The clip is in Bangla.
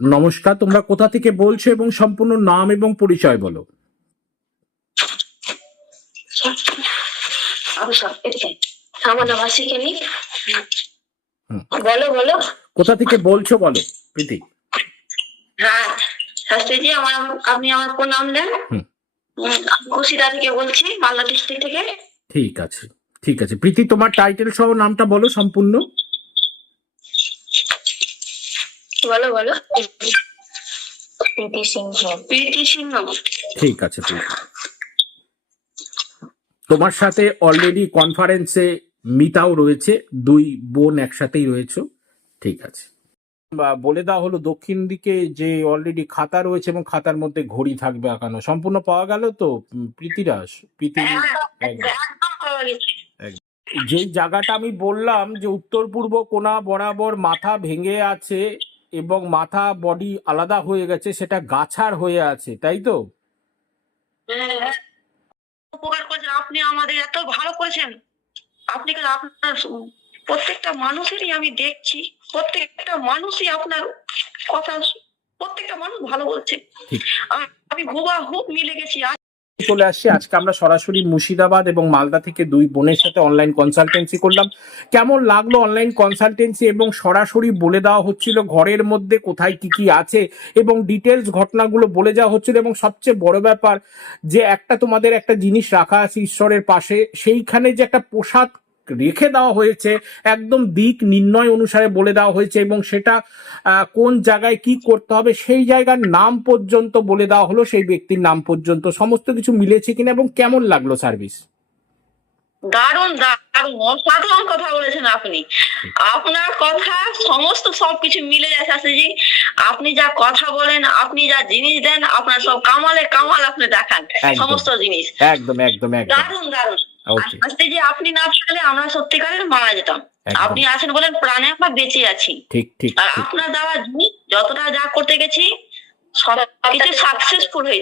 নমস্কার তোমরা কোথা থেকে বলছো এবং সম্পূর্ণ নাম এবং পরিচয় বলো? আমার নাম। বলো বলো। কোথা থেকে বলছো বলো প্রীতি? হ্যাঁ শাস্ত্রীজি আমার আপনি আমার কোন নাম দেন? কুশিদা থেকে বলছি মালদা ডিস্ট্রিক্ট থেকে। ঠিক আছে ঠিক আছে। প্রীতি তোমার টাইটেল সহ নামটা বলো সম্পূর্ণ। বলো বলো। প্রীতি সিংহ। প্রীতি সিংহ। ঠিক আছে তোমার সাথে অলরেডি কনফারেন্সে মিতাও রয়েছে দুই বোন একসাথেই রয়েছে। ঠিক আছে। বা বলে দেওয়া হলো দক্ষিণ দিকে যে অলরেডি খাতা রয়েছে এবং খাতার মধ্যে ঘড়ি থাকবে আঁকানো সম্পূর্ণ পাওয়া গেল তো প্রীতিরাস প্রীতি পাওয়া গেছে। যেই জায়গাটা আমি বললাম যে উত্তর পূর্ব কোনা বরাবর মাথা ভেঙে আছে এবং মাথা বডি আলাদা হয়ে গেছে সেটা গাছার হয়ে আছে তাই তো? উপকার করেছেন। আপনি আমাদের এত ভালো করেছেন। আপনি আপনার প্রত্যেকটা মানুষেরই আমি দেখছি প্রত্যেকটা মানুষই আপনার কথা প্রত্যেকটা মানুষ ভালো বলছে। আমি হুবা হুব মিলে গেছি। চলে আসছি। আজকে আমরা সরাসরি মুর্শিদাবাদ এবং মালদা থেকে দুই বোনের সাথে অনলাইন কনসালটেন্সি করলাম। কেমন লাগল অনলাইন কনসালটেন্সি এবং সরাসরি বলে দেওয়া হচ্ছিল ঘরের মধ্যে কোথায় কি কি আছে এবং ডিটেলস ঘটনাগুলো বলে যাওয়া হচ্ছিল এবং সবচেয়ে বড় ব্যাপার যে একটা তোমাদের একটা জিনিস রাখা আছে ঈশ্বরের পাশে, সেইখানে যে একটা প্রসাদ রেখে দেওয়া হয়েছে একদম দিক নির্ণয় অনুসারে বলে দেওয়া হয়েছে এবং সেটা কোন জায়গায় কি করতে হবে সেই জায়গার নাম পর্যন্ত বলে দেওয়া হলো সেই ব্যক্তির নাম পর্যন্ত। সমস্ত কিছু মিলেছে কিনা এবং কেমন লাগল সার্ভিস? দারুণ দারুণ অসাধারণ কথা বলেছেন আপনি। আপনার কথা সমস্ত সবকিছু মিলে যায় শাস্ত্রীজি আপনি যা কথা বলেন আপনি যা জিনিস দেন আপনার সব কামালে কামাল আপনি দেখান। সমস্ত জিনিস। একদম একদম একদম। দারুণ দারুণ। ওকে যে আপনি না থাকলে আমরা সত্যিকারের মারা যেতাম। আপনি আছেন বলেন প্রাণে আমরা বেঁচে আছি। ঠিক ঠিক আর আপনার দেওয়া যতটা যা করতে গেছি সবকিছু সাকসেসফুল হয়েছে